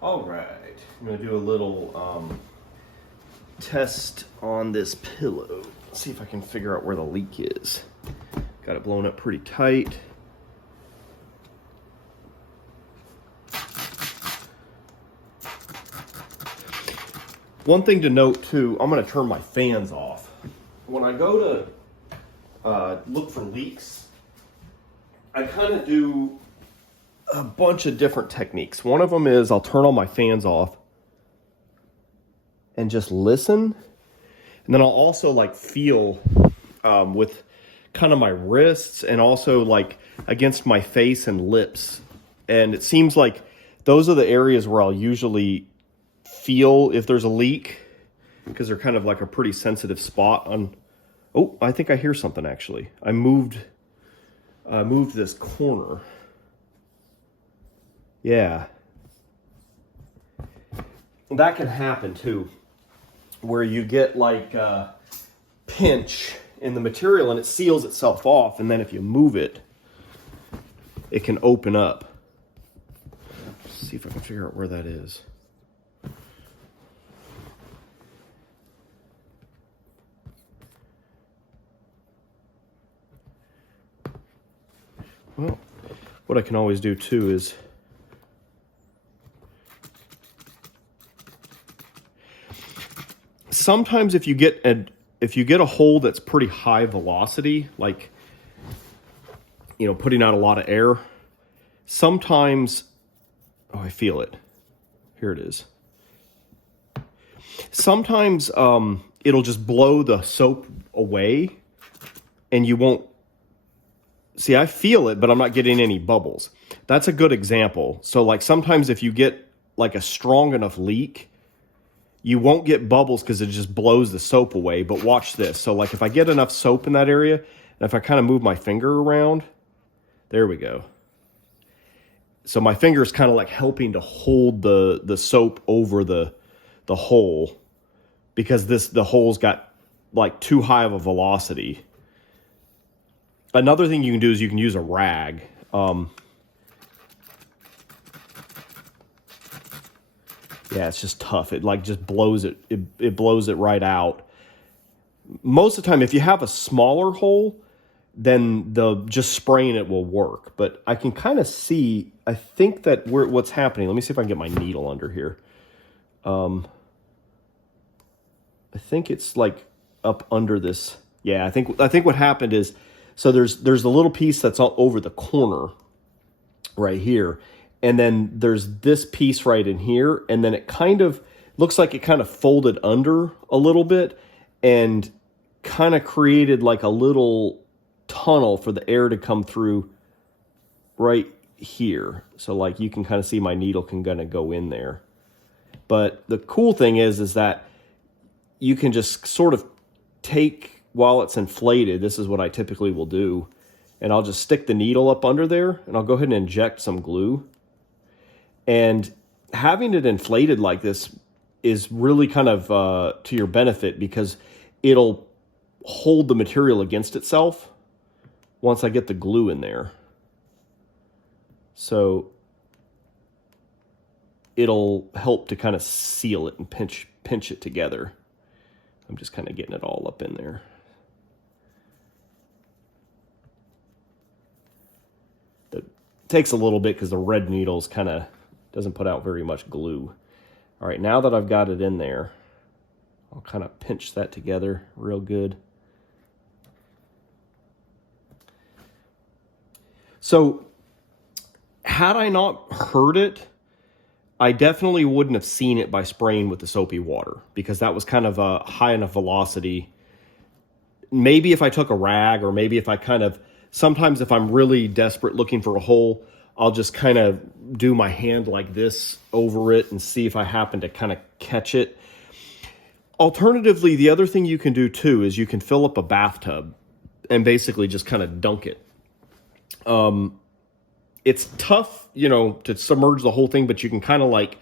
All right, I'm gonna do a little test on this pillow. See if I can figure out where the leak is. Got it blown up pretty tight. One thing to note too, I'm gonna turn my fans off. When I go to look for leaks, I kind of do a bunch of different techniques. One of them is I'll turn all my fans off and just listen. And then I'll also like feel with kind of my wrists and also like against my face and lips. And it seems like those are the areas where I'll usually feel if there's a leak, because they're kind of like a pretty sensitive spot on. Oh, I think I hear something actually. I moved this corner. Yeah. That can happen too, where you get like a pinch in the material and it seals itself off, and then if you move it, it can open up. Let's see if I can figure out where that is. Well, what I can always do too is sometimes if you get a hole that's pretty high velocity, like, you know, putting out a lot of air, sometimes, oh, I feel it. Here it is. Sometimes it'll just blow the soap away and you won't. See, I feel it, but I'm not getting any bubbles. That's a good example. So like sometimes if you get like a strong enough leak, you won't get bubbles because it just blows the soap away. But watch this. So like if I get enough soap in that area, and if I kind of move my finger around, there we go. So my finger is kind of like helping to hold the soap over the hole, because the hole's got like too high of a velocity. Another thing you can do is you can use a rag. Yeah, it's just tough. It like just blows it. It blows it right out. Most of the time, if you have a smaller hole, then just spraying it will work. But I can kind of see, I think that what's happening. Let me see if I can get my needle under here. I think it's like up under this. Yeah, I think what happened is, so there's a little piece that's all over the corner right here. And then there's this piece right in here. And then it kind of looks like it kind of folded under a little bit and kind of created like a little tunnel for the air to come through right here. So like you can kind of see my needle can kind of go in there. But the cool thing is that you can just sort of take, while it's inflated, this is what I typically will do, and I'll just stick the needle up under there and I'll go ahead and inject some glue. And having it inflated like this is really kind of to your benefit, because it'll hold the material against itself once I get the glue in there. So it'll help to kind of seal it and pinch it together. I'm just kind of getting it all up in there. That takes a little bit because the red needles kind of doesn't put out very much glue. All right, now that I've got it in there, I'll kind of pinch that together real good. So had I not heard it, I definitely wouldn't have seen it by spraying with the soapy water, because that was kind of a high enough velocity. Maybe if I took a rag, or maybe if I sometimes if I'm really desperate looking for a hole, I'll just kind of do my hand like this over it and see if I happen to kind of catch it. Alternatively, the other thing you can do too is you can fill up a bathtub and basically just kind of dunk it. It's tough, you know, to submerge the whole thing, but you can kind of like,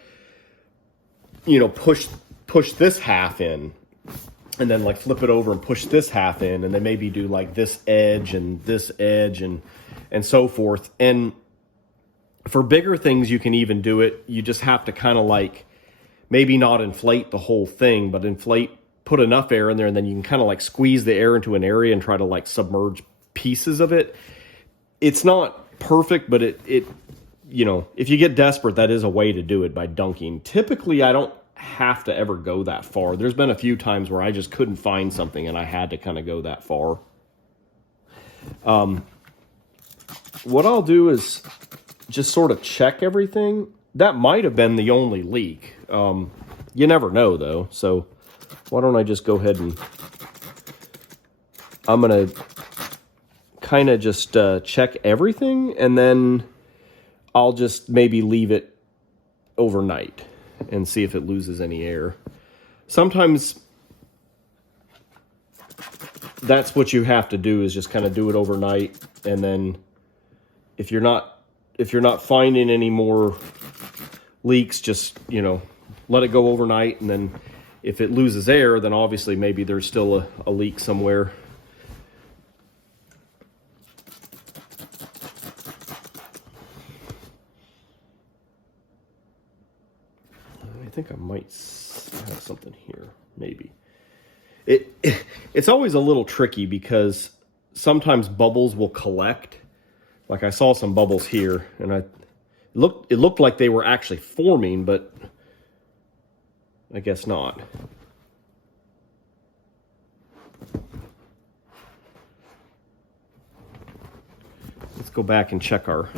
you know, push this half in and then like flip it over and push this half in, and then maybe do like this edge and so forth. And For bigger things, you can even do it. You just have to kind of like, maybe not inflate the whole thing, but put enough air in there, and then you can kind of like squeeze the air into an area and try to like submerge pieces of it. It's not perfect, but it you know, if you get desperate, that is a way to do it, by dunking. Typically, I don't have to ever go that far. There's been a few times where I just couldn't find something and I had to kind of go that far. What I'll do is just sort of check everything. That might have been the only leak. You never know, though. So why don't I just go ahead and I'm going to kind of just check everything, and then I'll just maybe leave it overnight and see if it loses any air. Sometimes that's what you have to do, is just kind of do it overnight, and then if you're not finding any more leaks, just, you know, let it go overnight, and then if it loses air, then obviously maybe there's still a leak somewhere. I think I might have something here, maybe. It's always a little tricky because sometimes bubbles will collect. Like I saw some bubbles here, and it looked like they were actually forming, but I guess not. Let's go back and check our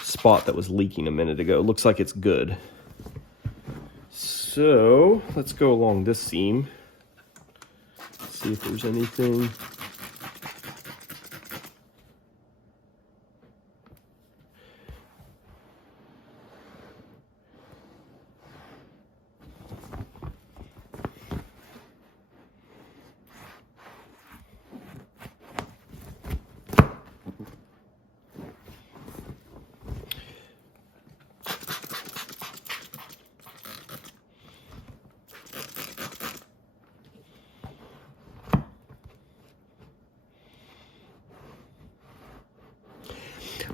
spot that was leaking a minute ago. It looks like it's good. So let's go along this seam, see if there's anything.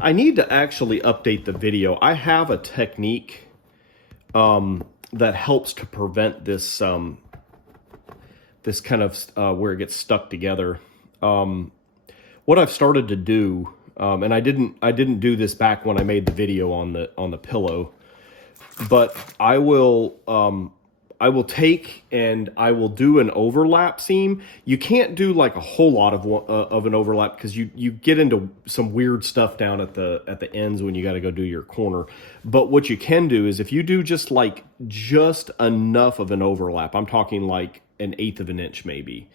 I need to actually update the video. I have a technique that helps to prevent this this kind of where it gets stuck together. What I've started to do, and I didn't do this back when I made the video on the pillow, but I will take and I will do an overlap seam. You can't do like a whole lot of an overlap, because you get into some weird stuff down at the ends when you got to go do your corner. But what you can do is, if you do just enough of an overlap, I'm talking like 1/8 of an inch maybe,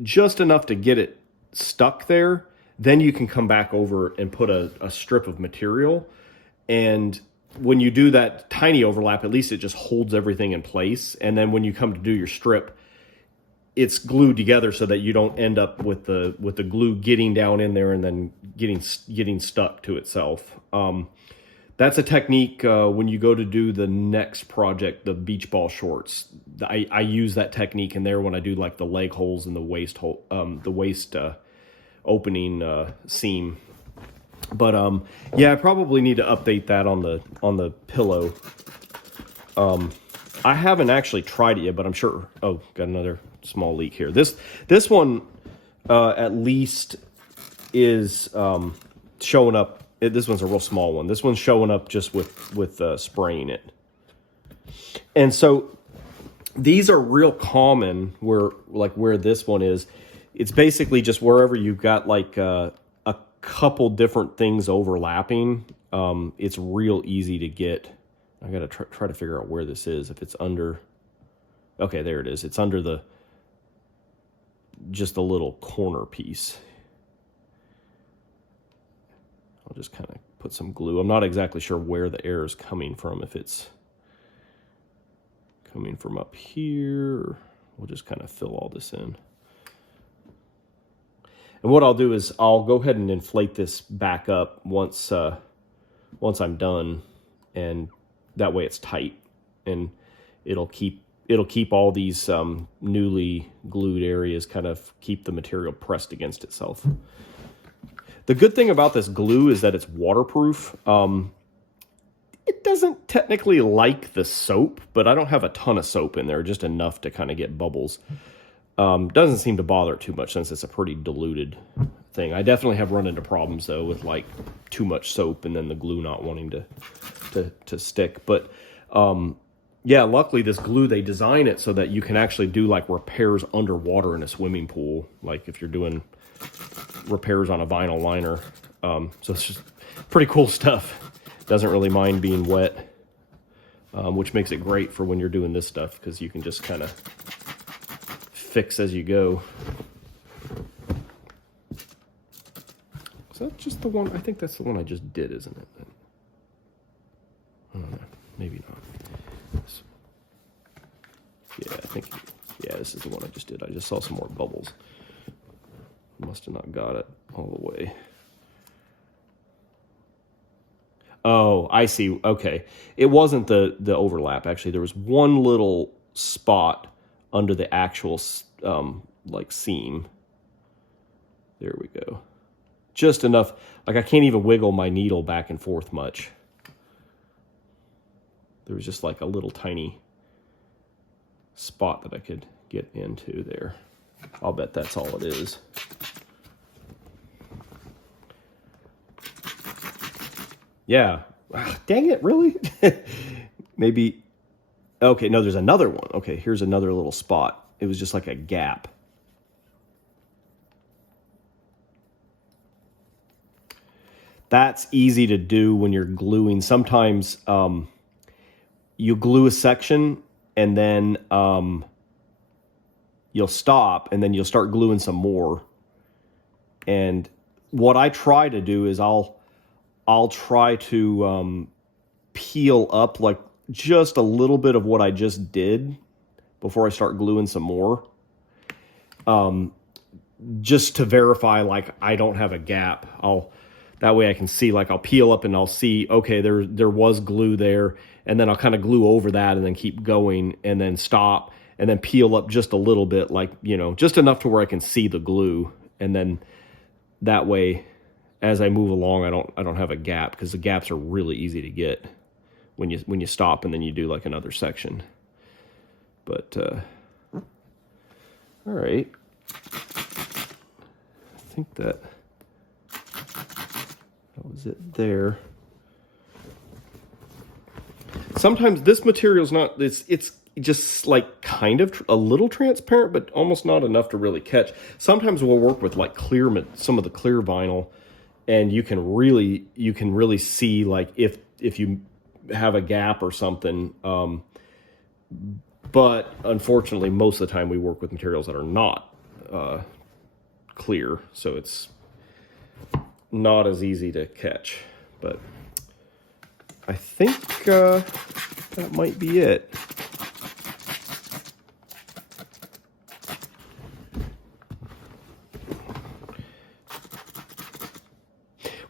just enough to get it stuck there, then you can come back over and put a strip of material. And when you do that tiny overlap, at least it just holds everything in place. And then when you come to do your strip, it's glued together so that you don't end up with the glue getting down in there and then getting stuck to itself. That's a technique when you go to do the next project, the beach ball shorts. I use that technique in there when I do like the leg holes and the waist hole, the waist opening seam. But yeah, I probably need to update that on the pillow. I haven't actually tried it yet, but I'm sure. Oh, got another small leak here. This one at least is showing up. This one's a real small one. This one's showing up just with spraying it. And so these are real common where this one is. It's basically just wherever you've got like a couple different things overlapping. It's real easy to get. I gotta try to figure out where this is. If it's under, okay, there it is. It's under just the little corner piece. I'll just kind of put some glue. I'm not exactly sure where the air is coming from. If it's coming from up here, we'll just kind of fill all this in. And what I'll do is I'll go ahead and inflate this back up once I'm done, and that way it's tight, and it'll keep all these newly glued areas, kind of keep the material pressed against itself. The good thing about this glue is that it's waterproof. It doesn't technically like the soap, but I don't have a ton of soap in there, just enough to kind of get bubbles. Doesn't seem to bother it too much since it's a pretty diluted thing. I definitely have run into problems though with like too much soap and then the glue not wanting to stick. But yeah, luckily this glue, they design it so that you can actually do like repairs underwater in a swimming pool, like if you're doing repairs on a vinyl liner. So it's just pretty cool stuff. Doesn't really mind being wet, which makes it great for when you're doing this stuff because you can just kind of fix as you go. Is that just the one? I think that's the one I just did, isn't it? I don't know. Maybe not. Yeah, I think, yeah, this is the one I just did. I just saw some more bubbles. Must have not got it all the way. Oh, I see. Okay. It wasn't the overlap, actually. There was one little spot under the actual, like, seam. There we go. Just enough. Like, I can't even wiggle my needle back and forth much. There was just, like, a little tiny spot that I could get into there. I'll bet that's all it is. Yeah. Dang it, really? Maybe. Okay, no, there's another one. Okay, here's another little spot. It was just like a gap. That's easy to do when you're gluing. Sometimes you glue a section and then you'll stop and then you'll start gluing some more. And what I try to do is I'll try to peel up like just a little bit of what I just did before I start gluing some more. Just to verify like I don't have a gap. That way I can see, like I'll peel up and I'll see, okay, there was glue there, and then I'll kind of glue over that and then keep going and then stop and then peel up just a little bit, like, you know, just enough to where I can see the glue. And then that way, as I move along, I don't have a gap, because the gaps are really easy to get when you stop and then you do like another section. But all right, I think that was it there. Sometimes this material's not, it's just like kind of a little transparent, but almost not enough to really catch. Sometimes we'll work with like some of the clear vinyl, and you can really see like if you have a gap or something. But unfortunately, most of the time we work with materials that are not clear, so it's not as easy to catch. But I think that might be it.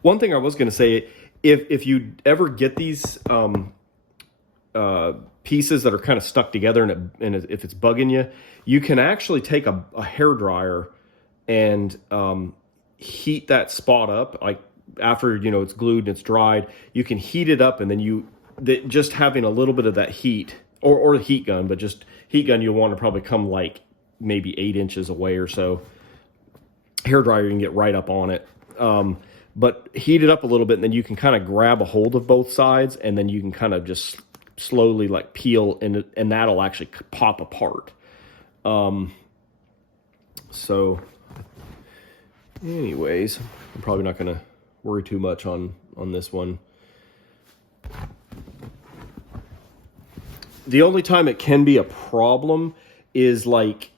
One thing I was going to say, if you ever get these pieces that are kind of stuck together and if it's bugging you, you can actually take a hairdryer and heat that spot up. Like after, you know, it's glued and it's dried, you can heat it up, and then just having a little bit of that heat, or the heat gun, but just heat gun, you'll want to probably come like maybe 8 inches away or so. Hairdryer, you can get right up on it. But heat it up a little bit, and then you can kind of grab a hold of both sides, and then you can kind of just slowly like peel, and that'll actually pop apart. So anyways, I'm probably not going to worry too much on this one. The only time it can be a problem is like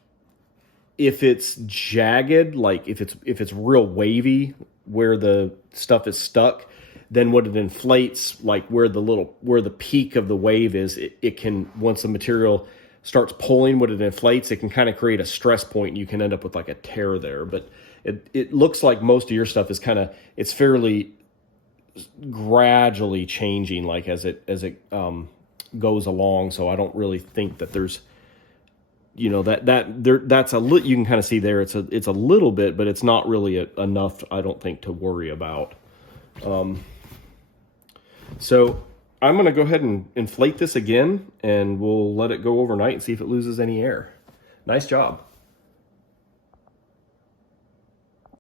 if it's jagged, like if it's real wavy where the stuff is stuck, then when it inflates, like where the peak of the wave is, it can, once the material starts pulling, when it inflates, it can kind of create a stress point, and you can end up with like a tear there. But it looks like most of your stuff is it's fairly gradually changing, like as it goes along. So I don't really think that there's you know, that's you can kind of see there, it's a little bit, but it's not really enough, I don't think, to worry about. So I'm going to go ahead and inflate this again, and we'll let it go overnight and see if it loses any air. Nice job.